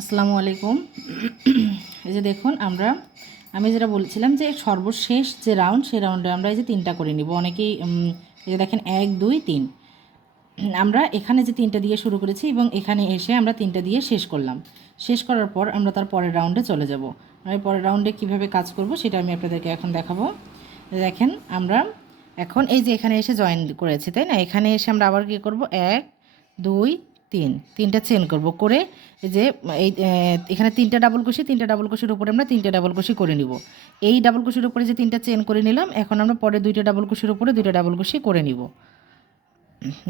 আসসালামু আলাইকুম। এই যে দেখুন, আমরা, আমি যেটা বলছিলাম যে সর্বশেষ যে রাউন্ড, সেই রাউন্ডে আমরা এই যে তিনটা করে নিব। অনেকেই এই যে দেখেন, এক, দুই, তিন। আমরা এখানে যে তিনটা দিয়ে শুরু করেছি এবং এখানে এসে আমরা তিনটা দিয়ে শেষ করলাম। শেষ করার পর আমরা তার পরের রাউন্ডে চলে যাব। আমি পরের রাউন্ডে কীভাবে কাজ করব সেটা আমি আপনাদেরকে এখন দেখাবো। দেখেন, আমরা এখন এই যে এখানে এসে জয়েন করেছি, তাই না? এখানে এসে আমরা আবার কী করব? এক, দুই তিন, তিনটা চেন করব করে এই যে, এই এখানে তিনটা ডাবল কুশি তিনটা ডাবল কুশির উপরে আমরা তিনটা ডাবল কুশি করে নিব। এই ডাবল কুশির উপরে যে তিনটা চেন করে নিলাম, এখন আমরা পরে দুইটা ডাবল কুশির উপরে দুইটা ডাবল কুশি করে নিব।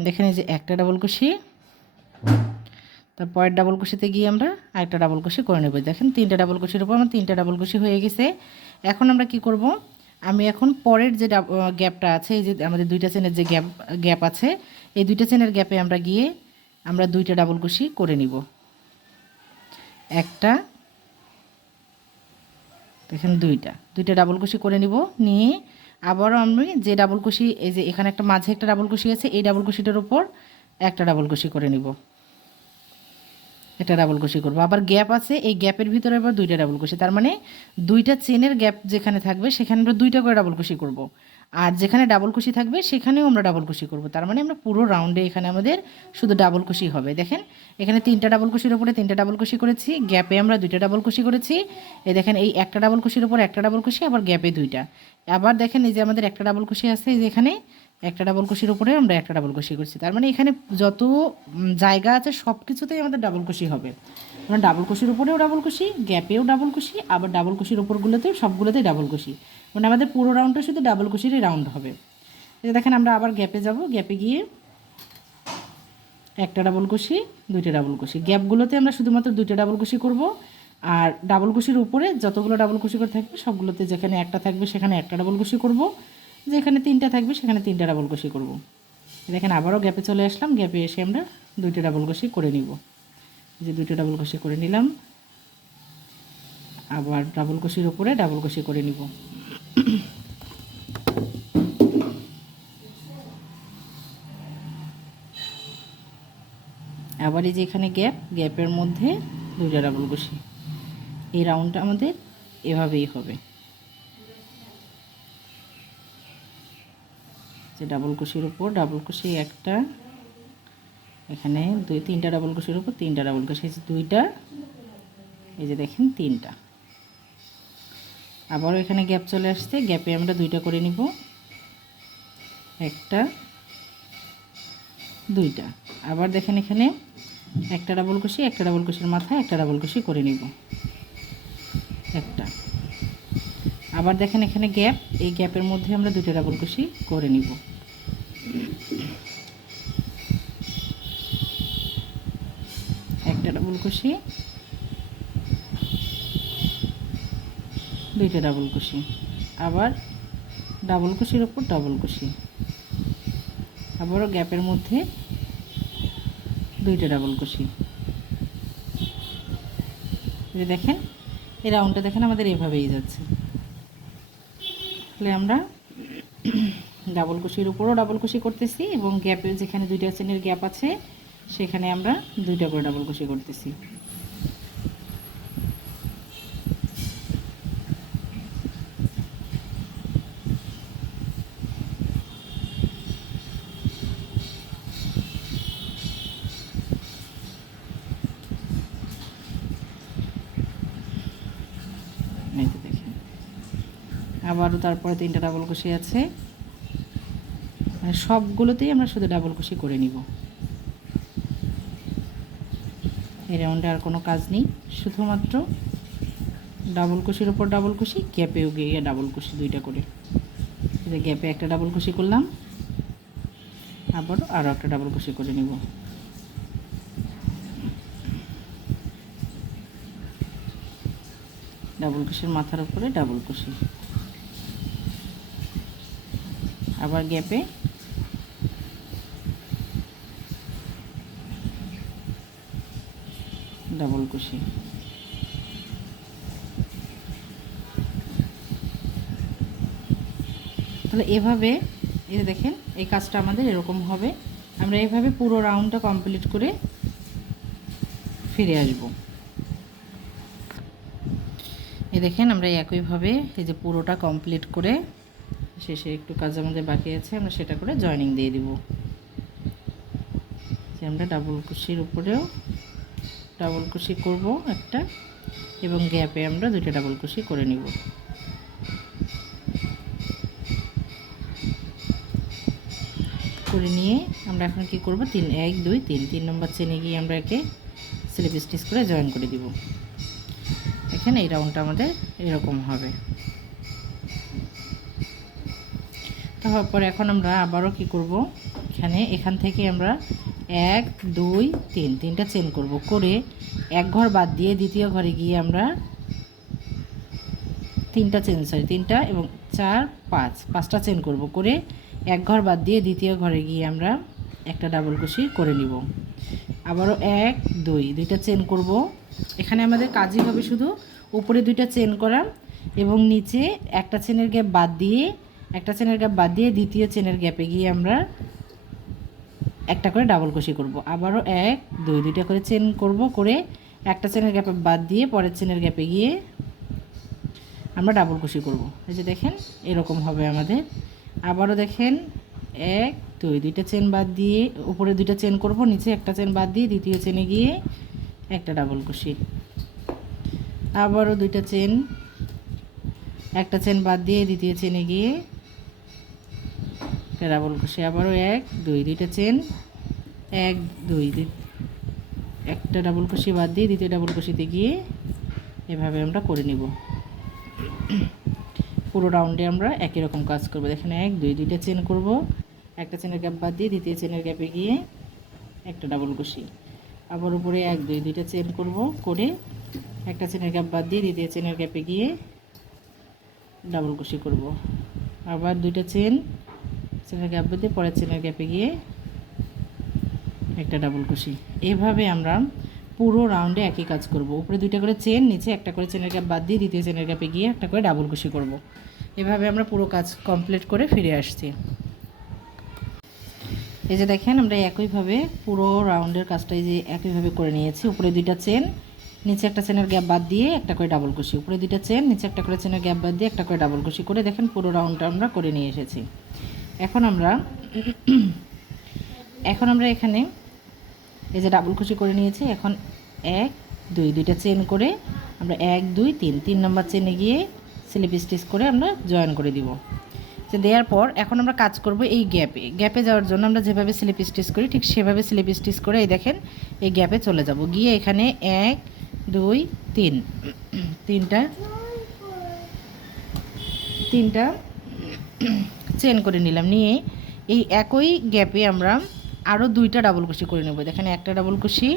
দেখেন এই যে একটা ডাবল কুশি তারপরের ডাবল কুশিতে গিয়ে আমরা আরেকটা ডাবল কুশি করে নেব। দেখেন তিনটা ডাবল কুশির উপর আমার তিনটা ডাবল কুশি হয়ে গেছে। এখন আমরা কি করব? আমি এখন পরের যে গ্যাপটা আছে, এই যে আমাদের দুইটা চেনের যে গ্যাপ গ্যাপ আছে, এই দুইটা চেনের গ্যাপে আমরা গিয়ে আমরা দুইটা ডাবল কুশি করে নিব। একটা, দেখেন দুইটা। দুইটা ডাবল কুশি করে নিব, নিয়ে আবারও আমি যে ডাবল কুশি এই যে এখানে একটা মাঝে একটা ডাবল কুশি আছে, এই ডাবল কুশিটার উপর একটা ডাবল কুশি করে নিব। এটা ডাবল কুশি করব। আবার গ্যাপ আছে, এই গ্যাপের ভিতরে আবার দুইটা ডাবল কুশি তার মানে দুইটা চেনের গ্যাপ যেখানে থাকবে, সেখানে আমরা দুইটা করে ডাবল কুশি করব। আর যেখানে ডাবল কুশি থাকবে, সেখানেও আমরা ডাবল কুশি করব। তার মানে আমরা পুরো রাউন্ডে এখানে আমাদের শুধু ডাবল কুশি হবে। দেখেন, এখানে তিনটা ডাবল কুশির উপরে তিনটা ডাবল কুশি করেছি গ্যাপে আমরা দুইটা ডাবল কুশি করেছি। এই দেখেন, এই একটা ডাবল কুশির উপর একটা ডাবল কুশি আবার গ্যাপে দুইটা। আবার দেখেন, এই যে আমাদের একটা ডাবল কুশি আছে, এই যে এখানে একটা ডাবল কুশির উপরে আমরা একটা ডাবল কুশি করছি। তার মানে এখানে যত জায়গা আছে সব কিছুতেই আমাদের ডাবল কুশি হবে। মানে ডাবল কুশির উপরেও ডাবল কুশি গ্যাপেও ডাবল কুশি আবার ডাবল কুশির উপরগুলোতেও সবগুলোতেই ডাবল কুশি মানে আমাদের পুরো রাউন্ডটা শুধু ডাবল কুশিরই রাউন্ড হবে। যে দেখেন আমরা আবার গ্যাপে যাব। গ্যাপে গিয়ে একটা ডাবল কুশি দুইটা ডাবল কুশি গ্যাপগুলোতে আমরা শুধুমাত্র দুইটা ডাবল কুশি করব। আর ডাবল কুশির উপরে যতগুলো ডাবল কুশি করে থাকবে, সবগুলোতে যেখানে একটা থাকবে, সেখানে একটা ডাবল কুশি করব। যেখানে তিনটা থাকবে, সেখানে তিনটা ডাবল কুশি করব। দেখেন আবারও গ্যাপে চলে আসলাম গ্যাপে এসে আমরা দুইটা ডাবল কুশি করে নিব। যে দুইটা ডাবল কুশি করে নিলাম। আবার ডাবল কুশির উপরে ডাবল কুশি করে নিব। আবার এই যে এখানে গ্যাপ গ্যাপের মধ্যে দুইটা ডাবল কুশি এই রাউন্ডটা আমাদের এভাবেই হবে। যে ডাবল কুশির উপর ডাবল কুশি একটা, এখানে দুই, তিনটা ডাবল কুশির উপর, তিনটা ডাবল কুশি দুইটা, এই যে দেখেন তিনটা। আবারও এখানে গ্যাপ চলে আসছে গ্যাপে আমরা দুইটা করে নিব। একটা, দুইটা। আবার দেখেন এখানে একটা ডাবল কুশি একটা ডাবল কুশির মাথায় একটা ডাবল কুশি করে নিব। একটা। আবার দেখেন এখানে গ্যাপ এই গ্যাপের মধ্যে আমরা দুটো ডাবল কুশি করে নিব। কুশি। দুইটা ডাবল কুশি। আবার ডাবল কুশির ওপর ডাবল কুশি। আবারও গ্যাপের মধ্যে দুইটা ডাবল কুশি। যে দেখেন, এই রাউন্ডটা দেখেন আমাদের এভাবেই যাচ্ছে। তাহলে আমরা ডাবল কুশির উপরও ডাবল কুশি করতেছি এবং গ্যাপে যেখানে দুইটা চেনের গ্যাপ আছে সেখানে আমরা দুইটা করে ডাবল কুশি করতেছি। আবারও তারপরে তিনটা ডাবল কুশি আছে। মানে সবগুলোতেই আমরা শুধু ডাবল কুশি করে নিব। এই রাউন্ডে আর কোনো কাজ নেই। শুধুমাত্র ডাবল কুশির ওপর ডাবল কুশি গ্যাপেও গিয়ে ডাবল কুশি দুইটা করে। গ্যাপে একটা ডাবল কুশি করলাম, আবার আরও একটা ডাবল কুশি করে নিব। ডাবল কুশির মাথার উপরে ডাবল কুশি আবার গ্যাপে ডাবল কুশি তাহলে এভাবে যে দেখেন, এই কাজটা আমাদের এরকম হবে। আমরা এইভাবে পুরো রাউন্ডটা কমপ্লিট করে ফিরে আসব। এই দেখেন, আমরা একইভাবে এই যে পুরোটা কমপ্লিট করে শেষে একটু কাজ আমাদের বাকি আছে, আমরা সেটা করে জয়েনিং দিয়ে দিব। আমরা ডাবল কুশির উপরেও ডাবল কুশি করব একটা এবং গ্যাপে আমরা দুইটা ডাবল কুশি করে নিব। করে নিয়ে আমরা এখন কি করব? তিন, এক, দুই, তিন। তিন নম্বর চেনে গিয়ে আমরা একে স্লিপ স্টিচ করে জয়েন করে দিব। এখানে এই রাউন্ডটা আমাদের এরকম হবে। তারপর এখন আমরা আবারও কি করব? এখানে এখান থেকে আমরা এক, দুই, তিন। তিনটা চেন করব। করে এক ঘর বাদ দিয়ে দ্বিতীয় ঘরে গিয়ে আমরা তিনটা চেন সরি তিনটা এবং চার, পাঁচ। পাঁচটা চেন করব। করে এক ঘর বাদ দিয়ে দ্বিতীয় ঘরে গিয়ে আমরা একটা ডাবল কুশি করে নিব। আবারও এক, দুই, দুইটা চেন করব। এখানে আমাদের কাজই হবে শুধু উপরে দুইটা চেন করা এবং নিচে একটা চেনের গ্যাপ বাদ দিয়ে, একটা চেনের গ্যাপ বাদ দিয়ে দ্বিতীয় চেনের গ্যাপে গিয়ে আমরা একটা করে ডাবল কুশি করব। আবারও এক, দুই, দুইটা করে চেন করব, করে একটা চেনের গ্যাপে বাদ দিয়ে পরের চেনের গ্যাপে গিয়ে আমরা ডাবল কুশি করব। এই যে দেখেন, এরকম হবে আমাদের। আবারও দেখেন, এক, দুই, দুইটা চেন বাদ দিয়ে উপরে দুইটা চেন করব, নিচে একটা চেন বাদ দিয়ে দ্বিতীয় চেনে গিয়ে একটা ডাবল কুশি আবারও দুইটা চেন একটা চেন বাদ দিয়ে দ্বিতীয় চেনে গিয়ে একটা ডাবল কুশি আবারও এক, দুই, দুইটা চেন, এক, দুই একটা ডাবল কুশি বাদ দিয়ে দ্বিতীয় ডাবল কুশিতে গিয়ে এভাবে আমরা করে নিব। পুরো রাউন্ডে আমরা একই রকম কাজ করব। দেখেন এক, দুই, দুইটা চেন করব। একটা চেনের গ্যাপ বাদ দিয়ে দ্বিতীয় চেনের গ্যাপে গিয়ে একটা ডাবল কুশি আবার উপরে এক, দুই, দুইটা চেন করব করে একটা চেনের গ্যাপ বাদ দিয়ে দ্বিতীয় চেনের গ্যাপে গিয়ে ডাবল কুশি করব। আবার দুইটা চেন চেনের গ্যাপ দিয়ে পরের চেনের গ্যাপে গিয়ে একটা ডাবল কুশি এভাবে আমরা পুরো রাউন্ডে একই কাজ করব। উপরে দুইটা করে চেন নিচে একটা করে চেনের গ্যাপ বাদ দিয়ে দ্বিতীয় চেনের গ্যাপে গিয়ে একটা করে ডাবল কুশি করব। এভাবে আমরা পুরো কাজ কমপ্লিট করে ফিরে আসছি। এই যে দেখেন, আমরা একইভাবে পুরো রাউন্ডের কাজটা এই যে একইভাবে করে নিয়েছি। উপরে দুইটা চেন নিচে একটা চেনের গ্যাপ বাদ দিয়ে একটা করে ডাবল কুশি উপরে দুইটা চেন নিচে একটা করে চেনের গ্যাপ বাদ দিয়ে একটা করে ডাবল কুশি করে দেখেন পুরো রাউন্ডটা আমরা করে নিয়ে এসেছি। এখন আমরা এখন আমরা এখানে এই যে ডাবল কুশি করে নিয়েছি, এখন এক, দুই, দুইটা চেন করে আমরা এক, দুই, তিন তিন নম্বর চেনে গিয়ে স্লিপ স্টিচ করে আমরা জয়েন করে দিব। যে দেওয়ার পর এখন আমরা কাজ করব এই গ্যাপে গ্যাপে যাওয়ার জন্য আমরা যেভাবে স্লিপ স্টিচ করি ঠিক সেভাবে স্লিপ স্টিচ করে এই দেখেন এই গ্যাপে চলে যাব। গিয়ে এখানে এক, দুই, তিন। তিনটা তিনটা চেন করে নিলাম। নিয়ে এই একই গ্যাপে আমরা আরও দুইটা ডাবল কুশি করে নেব। এখানে একটা ডাবল কুশি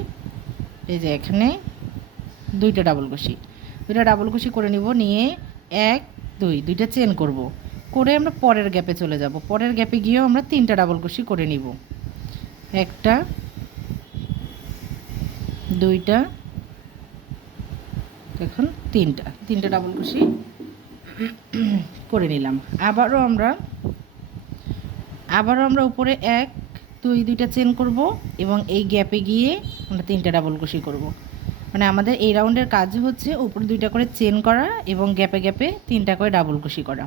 এই যে এখানে দুইটা ডাবল কুশি দুইটা ডাবল কুশি করে নিব, নিয়ে এক, দুই, দুইটা চেন করব। করে আমরা পরের গ্যাপে চলে যাব। পরের গ্যাপে গিয়েও আমরা তিনটা ডাবল কুশি করে নিব। একটা, দুইটা এখন তিনটা। তিনটা ডাবল কুশি করে নিলাম। আবারও আমরা আবারও আমরা উপরে এক, দুই, দুইটা চেন করব এবং এই গ্যাপে গিয়ে আমরা তিনটা ডাবল কুশি করব। মানে আমাদের এই রাউন্ডের কাজ হচ্ছে উপরে দুইটা করে চেন করা এবং গ্যাপে গ্যাপে তিনটা করে ডাবল কুশি করা।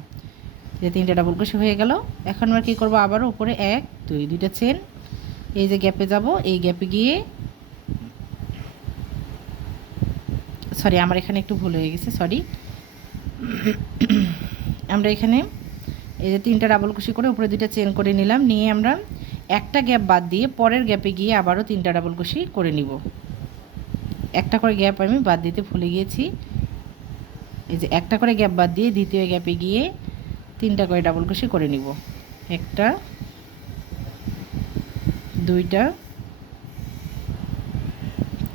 যে তিনটা ডাবল কুশি হয়ে গেল। এখন আমরা কী করব? আবারও উপরে এক, দুই, দুইটা চেন এই যে গ্যাপে যাব, এই গ্যাপে গিয়ে সরি আমার এখানে একটু ভুল হয়ে গেছে সরি আমরা এখানে এই যে তিনটা ডাবল কুশি করে উপরে দুইটা চেন করে নিলাম। নিয়ে আমরা একটা গ্যাপ বাদ দিয়ে পরের গ্যাপে গিয়ে আবারও তিনটা ডাবল কুশি করে নিব। একটা করে গ্যাপ আমি বাদ দিতে ভুলে গিয়েছি। এই যে একটা করে গ্যাপ বাদ দিয়ে দ্বিতীয় গ্যাপে গিয়ে তিনটা করে ডাবল কুশি করে নিব। একটা, দুইটা,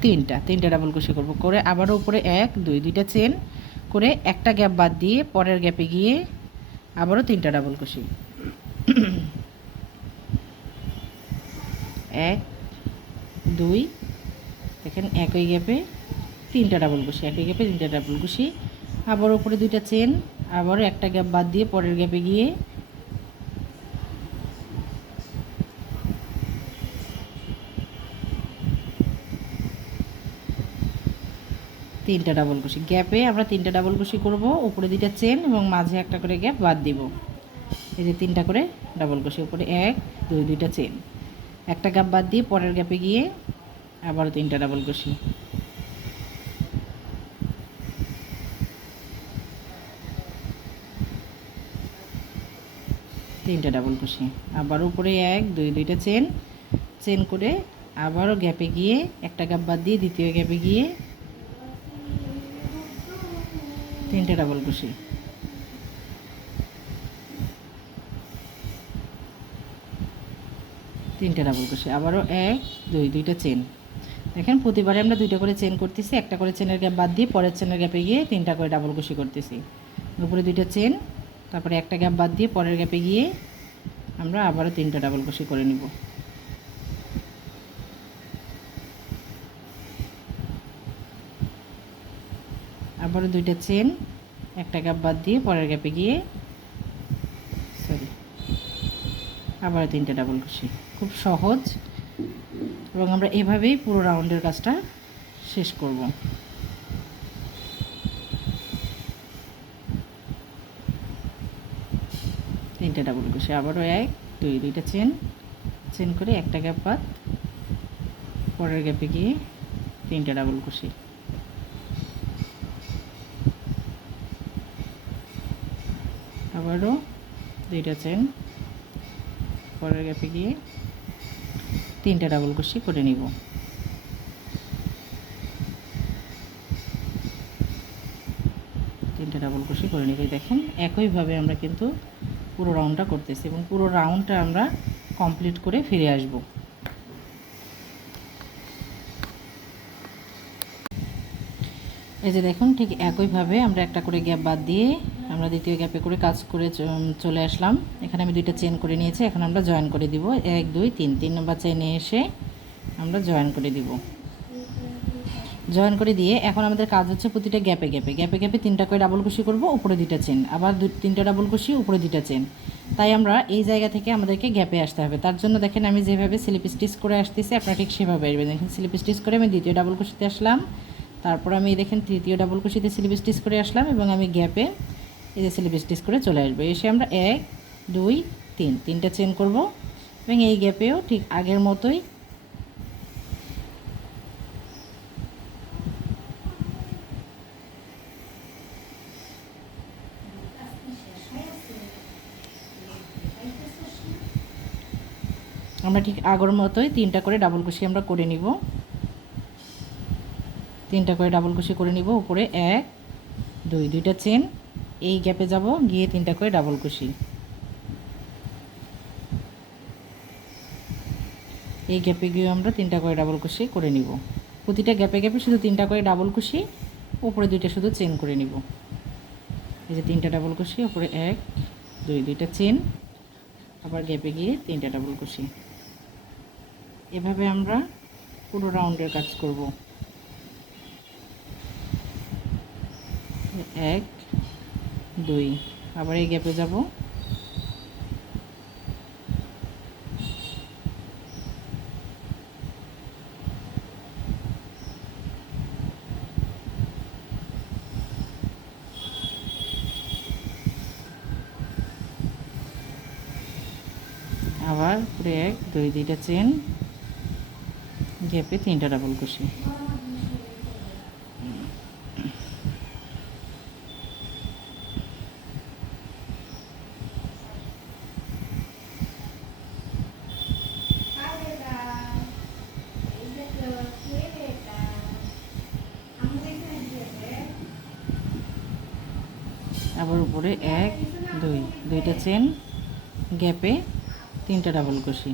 তিনটা। তিনটা ডাবল কুশি করব। করে আবারও উপরে এক, দুই, দুইটা চেন করে একটা গ্যাপ বাদ দিয়ে পরের গ্যাপে গিয়ে আবারও তিনটা ডাবল কুশি এক, দুই, দেখেন একই গ্যাপে তিনটা ডাবল কুশি একই গ্যাপে তিনটা ডাবল কুশি আবার উপরে দুইটা চেন আবারও একটা গ্যাপ বাদ দিয়ে পরের গ্যাপে গিয়ে তিনটা ডাবল কুশি গ্যাপে আমরা তিনটা ডাবল কুশি করব, উপরে দুইটা চেন এবং মাঝে একটা করে গ্যাপ বাদ দিব। এই যে তিনটা করে ডাবল কুশি উপরে এক, দুই, দুইটা চেন একটা গ্যাপ বাদ দিয়ে পরের গ্যাপে গিয়ে আবারও তিনটা ডাবল কুশি তিনটা ডাবল কুশি আবার উপরে এক, দুই, দুইটা চেন চেন করে আবারও গ্যাপে গিয়ে একটা গ্যাপ বাদ দিয়ে দ্বিতীয় গ্যাপে গিয়ে তিনটে ডাবল কুশি তিনটে ডাবল কুশি আবারও এক, দুই, দুইটা চেন দেখেন, প্রতিবারে আমরা দুইটা করে চেন করতেছি, একটা করে চেনের গ্যাপ বাদ দিয়ে পরের চেনের গ্যাপে গিয়ে তিনটা করে ডাবল কুশি করতেছি। উপরে দুইটা চেন তারপরে একটা গ্যাপ বাদ দিয়ে পরের গ্যাপে গিয়ে আমরা আবারও তিনটা ডাবল কুশি করে নিব। আবারও দুইটা চেন একটা গ্যাপ বাদ দিয়ে পরের গ্যাপে গিয়ে সরি আবার তিনটে ডাবল কুশি খুব সহজ, এবং আমরা এভাবেই পুরো রাউন্ডের কাজটা শেষ করব। তিনটে ডাবল কুশি আবারও এক, দুই, দুইটা চেন চেন করে একটা গ্যাপ বাদ, পরের গ্যাপে গিয়ে তিনটে ডাবল কুশি আবারও দুইটা চেন পরের গ্যাপে গিয়ে তিনটা ডাবল কুশি করে নিব। তিনটা ডাবল কুশি করে নিব। দেখেন, একইভাবে আমরা কিন্তু পুরো রাউন্ডটা করতেছি এবং পুরো রাউন্ডটা আমরা কমপ্লিট করে ফিরে আসব। এই যে দেখুন, ঠিক একইভাবে আমরা একটা করে গ্যাপ বাদ দিয়ে আমরা দ্বিতীয় গ্যাপে করে কাজ করে চলে আসলাম। এখানে আমি দুইটা চেন করে নিয়েছি, এখন আমরা জয়েন করে দিব। এক, দুই, তিন। তিন নম্বর চেনে এসে আমরা জয়েন করে দিব। জয়েন করে দিয়ে এখন আমাদের কাজ হচ্ছে প্রতিটা গ্যাপে গ্যাপে গ্যাপে গ্যাপে তিনটা করে ডাবল কুশি করব, উপরে দুইটা চেন আবার দু তিনটা ডাবল কুশি উপরে দুইটা চেন তাই আমরা এই জায়গা থেকে আমাদেরকে গ্যাপে আসতে হবে। তার জন্য দেখেন আমি যেভাবে স্লিপ স্টিচ করে আসতেছি, আপনারা ঠিক সেভাবে আসবেন। দেখেন স্লিপ স্টিচ করে আমি দ্বিতীয় ডাবল কুশিতে আসলাম। তারপর আমি দেখেন তৃতীয় ডাবল কুশিতে স্লিপ স্টিচ করে আসলাম এবং আমি গ্যাপে এই যে স্লিপ স্টিচ করে চলে আসবে। এসে আমরা এক, দুই, তিন, তিনটা চেন করব। এবং এই গ্যাপেও ঠিক আগের মতোই আমরা ঠিক আগের মতোই তিনটা করে ডাবল কুশি আমরা করে নিব। তিনটা করে ডাবল কুশি করে নিব। উপরে এক, দুই, দুইটা চেন এই গ্যাপে যাব, গিয়ে তিনটা করে ডাবল কুশি এই গ্যাপে গিয়ে আমরা তিনটা করে ডাবল কুশি করে নিব। প্রতিটা গ্যাপে গ্যাপে শুধু তিনটা করে ডাবল কুশি উপরে দুইটা শুধু চেন করে নিব। এই যে তিনটা ডাবল কুশি উপরে এক, দুই, দুইটা চেন আবার গ্যাপে গিয়ে তিনটা ডাবল কুশি এভাবে আমরা পুরো রাউন্ডের কাজ করব। এক দুই। আবার এই গ্যাপে যাব। আবার পুরো এক দুই, দুইটা চেন গ্যাপে তিনটা ডাবল কুশি আবার উপরে এক, দুই। দুইটা চেন গ্যাপে তিনটা ডাবল কুশি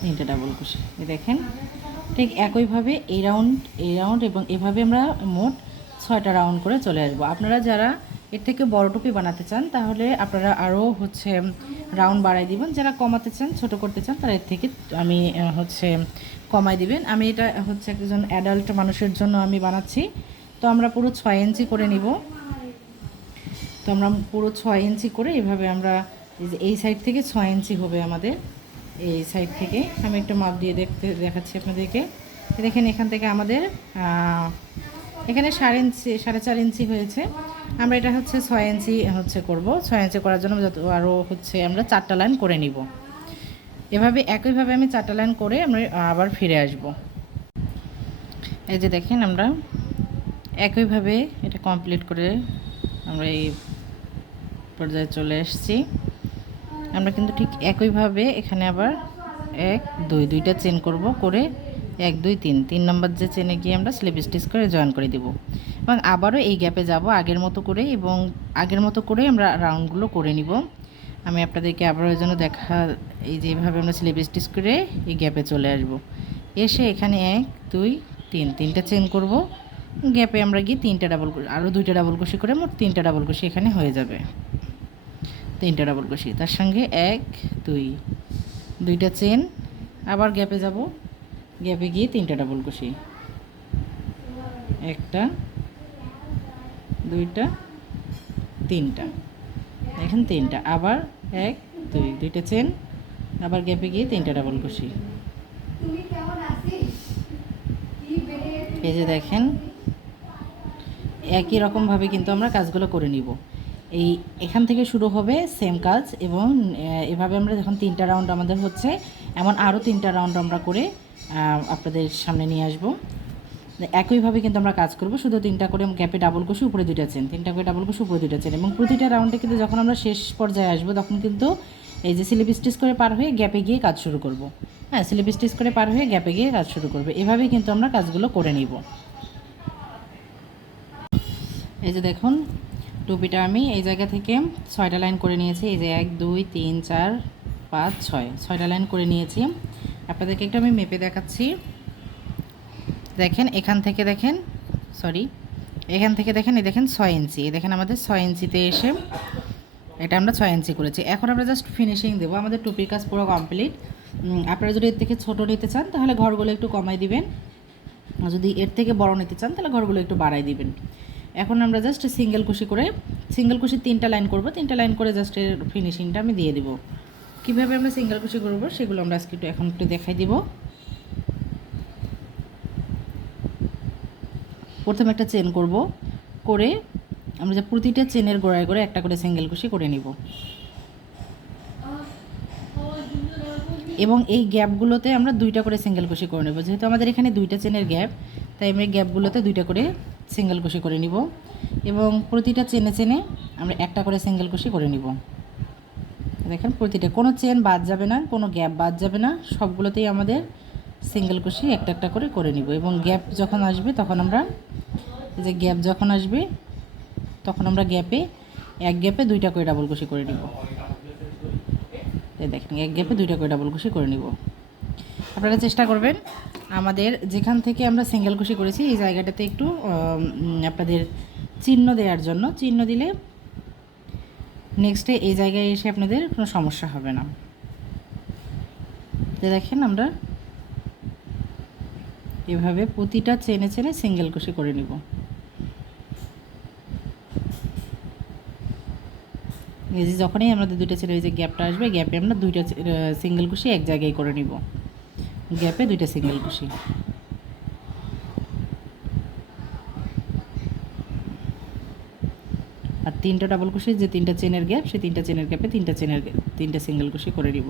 তিনটা ডাবল এই দেখেন, ঠিক একইভাবে এই রাউন্ড এই রাউন্ড এবং এভাবে আমরা মোট ছয়টা রাউন্ড করে চলে আসব। আপনারা যারা এর থেকে বড় টুপি বানাতে চান, তাহলে আপনারা আরও হচ্ছে রাউন্ড বাড়াই দিবেন। যারা কমাতে চান, ছোট করতে চান, তারা এর থেকে আমি হচ্ছে কমাই দিবেন। আমি এটা হচ্ছে একজন অ্যাডাল্ট মানুষের জন্য আমি বানাচ্ছি। তো আমরা পুরো ছয় ইঞ্চি করে নিব। তো আমরা পুরো ছয় ইঞ্চি করে এভাবে আমরা এই সাইড থেকে ছয় ইঞ্চি হবে আমাদের। এই সাইড থেকে আমি একটু মাপ দিয়ে দেখতে দেখাচ্ছি আপনাদেরকে। দেখেন এখান থেকে আমাদের এখানে সাড়ে ইঞ্চি, সাড়ে চার ইঞ্চি হয়েছে। আমরা এটা হচ্ছে ছয় ইঞ্চি হচ্ছে করব। ছয় ইঞ্চি করার জন্য যত আরও হচ্ছে আমরা চারটা লাইন করে নিব। এভাবে, একইভাবে আমি চারটা লাইন করে আমরা আবার ফিরে আসব। এই যে দেখেন আমরা একইভাবে এটা কমপ্লিট করে আমরা এই পর্যায়ে চলে এসেছি। আমরা কিন্তু ঠিক একইভাবে এখানে আবার এক, দুই, দুইটা চেন করব করে এক, দুই, তিন। তিন নম্বর যে চেনে গিয়ে আমরা স্লিপ স্টিচ করে জয়েন করে দেব। এবং আবারও এই গ্যাপে যাব আগের মতো করে এবং আগের মতো করে আমরা রাউন্ডগুলো করে নিব। আমি আপনাদেরকে আবার ওই জন্য দেখা, এই যেভাবে আমরা স্লিপ স্টিচ করে এই গ্যাপে চলে আসব। এসে এখানে এক, দুই, তিন, তিনটা চেন করব। গ্যাপে আমরা গিয়ে তিনটা ডাবল আরও দুইটা ডাবল কুশি করে মোট তিনটা ডাবল কুশি এখানে হয়ে যাবে। তিনটা ডাবল কুশি তার সঙ্গে এক, দুই, দুইটা চেন আবার গ্যাপে যাব। গ্যাপে গিয়ে তিনটা ডাবল কুশি একটা, দুইটা, তিনটা। এখন তিনটা। আবার এক, দুই, দুইটা চেন, আবার গ্যাপে গিয়ে তিনটা ডাবল কুশি এই যে দেখেন, একই রকমভাবে কিন্তু আমরা কাজগুলো করে নিব। এই এখান থেকে শুরু হবে সেম কাজ এবং এভাবে আমরা যখন তিনটা রাউন্ড আমাদের হচ্ছে, এমন আরও তিনটা রাউন্ড আমরা করে আপনাদের সামনে নিয়ে আসব। একইভাবে কিন্তু আমরা কাজ করব, শুধু তিনটা করে গ্যাপে ডাবল কষি উপরে দুইটা চেন তিনটা করে ডাবল কষি উপরে দুইটা চেন এবং প্রতিটা রাউন্ডে কিন্তু যখন আমরা শেষ পর্যায়ে আসব, তখন কিন্তু এই যে স্লিপ স্টিচ করে পার হয়ে গ্যাপে গিয়ে কাজ শুরু করব। হ্যাঁ স্লিপ স্টিচ করে পার হয়ে গ্যাপে গিয়ে কাজ শুরু করবে। এভাবেই কিন্তু আমরা কাজগুলো করে নিব। এই যে দেখুন, টুপিটা আমি এই জায়গা থেকে ছয়টা লাইন করে নিয়েছি। এই যে এক, দুই, তিন, চার, পাঁচ, ছয়। ছয়টা লাইন করে নিয়েছি। আপনাদেরকে একটু আমি মেপে দেখাচ্ছি। দেখেন, এখান থেকে দেখেন সরি এখান থেকে দেখেন, এই দেখেন ছয় ইঞ্চি। এই দেখেন আমাদের ছয় ইঞ্চিতে এসে এটা আমরা ছয় ইঞ্চি করেছি। এখন আমরা জাস্ট ফিনিশিং দেবো। আমাদের টুপির কাজ পুরো কমপ্লিট আপনারা যদি এর থেকে ছোটো নিতে চান, তাহলে ঘরগুলো একটু কমাই দিবেন। যদি এর থেকে বড় নিতে চান, তাহলে ঘরগুলো একটু বাড়াই দিবেন। এখন আমরা জাস্ট সিঙ্গেল কুশি করে সিঙ্গেল কুশি তিনটা লাইন করব। তিনটা লাইন করে জাস্ট এর ফিনিশিংটা আমি দিয়ে দিব। কীভাবে আমরা সিঙ্গেল কুশি করব, সেগুলো আমরা আজকে একটু এখন একটু দেখাই দিব। প্রথমে একটা চেন করব, করে আমরা যে প্রতিটা চেনের গোড়ায় করে একটা করে সিঙ্গেল কুশি করে নিব। এবং এই গ্যাপগুলোতে আমরা দুইটা করে সিঙ্গেল কুশি করে নেব। যেহেতু আমাদের এখানে দুইটা চেনের গ্যাপ তাই আমরা গ্যাপগুলোতে দুইটা করে সিঙ্গেল কুশি করে নিব। এবং প্রতিটা চেনে চেনে আমরা একটা করে সিঙ্গেল কুশি করে নিব। দেখেন, প্রতিটা কোনো চেন বাদ যাবে না, কোনো গ্যাপ বাদ যাবে না, সবগুলোতেই আমাদের সিঙ্গেল কুশি একটা একটা করে করে নিব। এবং গ্যাপ যখন আসবে, তখন আমরা যে গ্যাপ যখন আসবে, তখন আমরা গ্যাপে, এক গ্যাপে দুইটা করে ডাবল কুশি করে নিব। দেখেন, এক গ্যাপে দুইটা করে ডাবল কুশি করে নিব। আপনারা চেষ্টা করবেন, আমাদের যেখান থেকে আমরা সিঙ্গেল কুশি করেছি, এই জায়গাটাতে একটু আপনাদের চিহ্ন দেওয়ার জন্য। চিহ্ন দিলে নেক্সটে এই জায়গায় এসে আপনাদের কোনো সমস্যা হবে না। দেখেন আমরা এভাবে প্রতিটা চেনে চেনে সিঙ্গেল কুশি করে নিব। এই যে যখনই আমাদের দুইটা ছেলে যে গ্যাপটা আসবে গ্যাপে আমরা দুইটা সিঙ্গেল কুশি এক জায়গায় করে নিব। গ্যাপে দুইটা সিঙ্গেল কুশি আর তিনটা ডাবল কুশি যে তিনটা চেনের গ্যাপ সেই তিনটা চেনের গ্যাপে তিনটা চেনের তিনটা সিঙ্গেল কুশি করে নিব।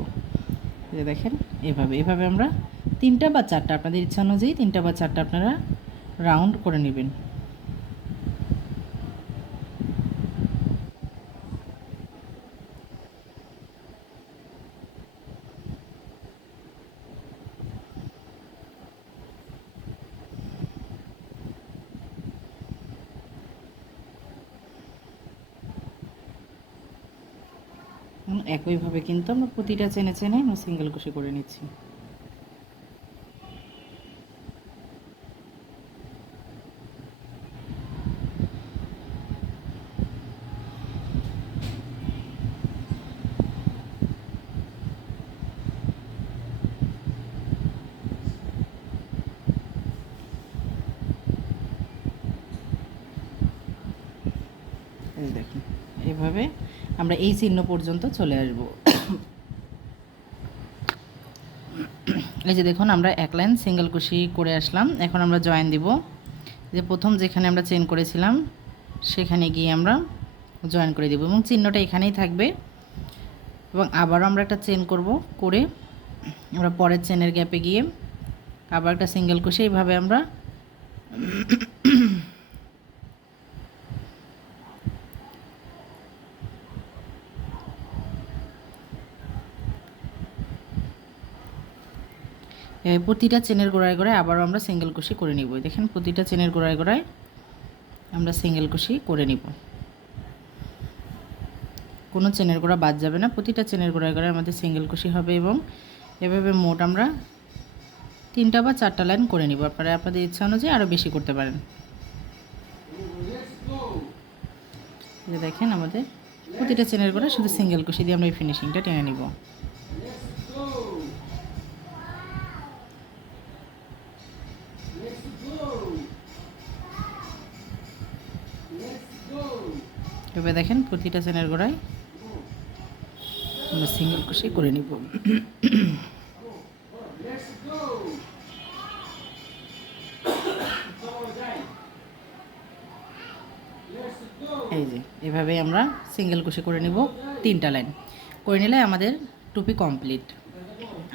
যে দেখেন, এভাবে এভাবে আমরা তিনটা বা চারটা, আপনাদের ইচ্ছা অনুযায়ী তিনটা বা চারটা আপনারা রাউন্ড করে নেবেন এখন একইভাবে কিন্তু আমরা প্রতিটা চেনে চেনে আমরা সিঙ্গেল কুশি করে নিচ্ছি এই দেখুন এইভাবে আমরা এই চিহ্ন পর্যন্ত চলে আসব। এই যে দেখুন, আমরা এক লাইন সিঙ্গেল কুশি করে আসলাম। এখন আমরা জয়েন দিব। যে প্রথম যেখানে আমরা চেন করেছিলাম, সেখানে গিয়ে আমরা জয়েন করে দেব। এবং চিহ্নটা এখানেই থাকবে। এবং আবারও আমরা একটা চেন করব করে আমরা পরের চেনের গ্যাপে গিয়ে আবার একটা সিঙ্গেল কুশি এইভাবে আমরা এ, প্রতিটা চেনের গোড়ায় গোড়ায় আবারও আমরা সিঙ্গেল কুশি করে নিব। দেখেন, প্রতিটা চেনের গোড়ায় গোড়ায় আমরা সিঙ্গেল কুশি করে নিব। কোনো চেনের গোড়া বাদ যাবে না, প্রতিটা চেনের গোড়ায় গোড়ায় আমাদের সিঙ্গেল কুশি হবে এবং এভাবে মোট আমরা তিনটা বা চারটা লাইন করে নিব। আপনারা, আপনাদের ইচ্ছা অনুযায়ী আরও বেশি করতে পারেন। দেখেন আমাদের প্রতিটা চেনের গোড়া শুধু সিঙ্গেল কুশি দিয়ে আমরা এই ফিনিশিংটা টেনে নিব। এবার দেখেন প্রতিটা চেনের গোড়ায় আমরা সিঙ্গেল কুশি করে নিব। এই যে, এভাবে আমরা সিঙ্গেল কুশি করে নিব তিনটা লাইন। করে নিলে আমাদের টুপি কমপ্লিট।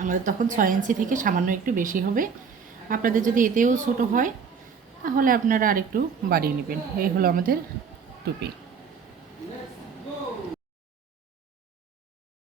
আমাদের তখন ছয় ইঞ্চি থেকে সামান্য একটু বেশি হবে। আপনাদের যদি এতেও ছোট হয়, তাহলে আপনারা আরেকটু বাড়িয়ে নেবেন। এই হলো আমাদের টুপি।